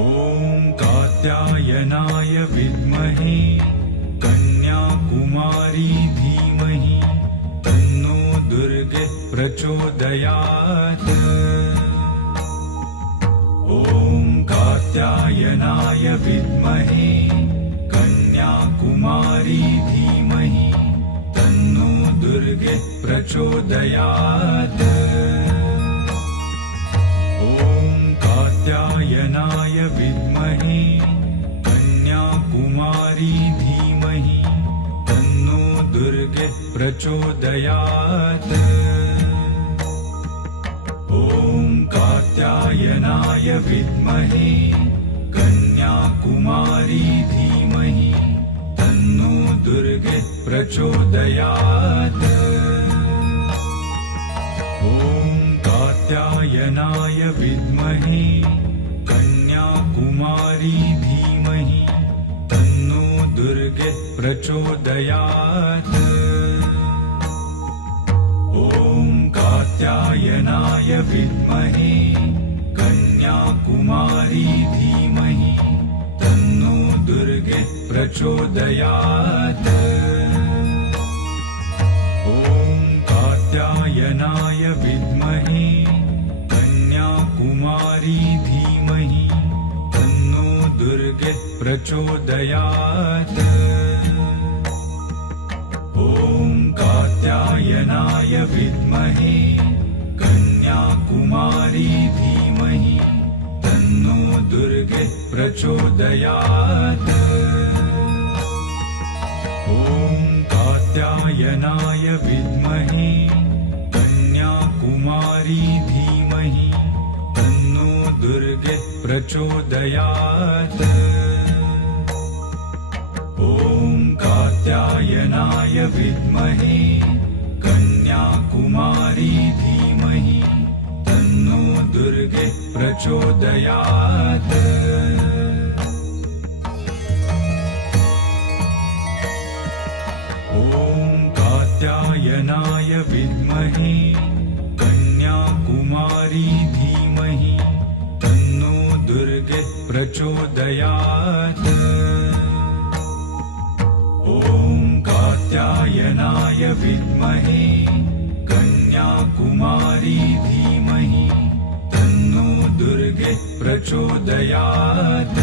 ॐ कात्यायनाय विद्महे कन्याकुमारी धीमहि तन्नो दुर्गे प्रचोदयात्। ॐ कात्यायनाय विद्महे कन्याकुमारी धीमहि तन्नो दुर्गे प्रचोदयात्। ॐ कात्यायनाय विद्महे कन्याकुमारी धीमहि तन्नो दुर्गे प्रचोदयात्। ॐ कात्यायनाय विद्महे कन्याकुमारी धीमहि तन्नो दुर्गे प्रचोदयात्। ॐ कात्यायनाय विद्महे कन्याकुमारी धीमहि तन्नो दुर्गे प्रचोदयात्। ॐ कात्यायनाय विद्महे कन्याकुमारी धीमहि तन्नो दुर्गे प्रचोदयात्। ॐ कात्यायनाय विद्महे कन्याकुमारी धीमहि तन्नो दुर्गे प्रचोदयात्। ॐ कात्यायनाय विद्महे कन्याकुमारी धीमहि तन्नो दुर्गे प्रचोदयात्। ॐ कात्यायनाय विद्महे कन्याकुमारी धीमहि तन्नो दुर्गे प्रचोदयात्। ॐ कात्यायनाय विद्महे कन्याकुमारी धीमहि तन्नो दुर्गे प्रचोदयात्। ॐ कात्यायनाय विद्महे कन्याकुमारी धीमहि तन्नो दुर्गे प्रचोदयात्। ॐ कात्यायनाय विद्महे कन्याकुमारी धीमहि तन्नो दुर्गे प्रचोदयात्।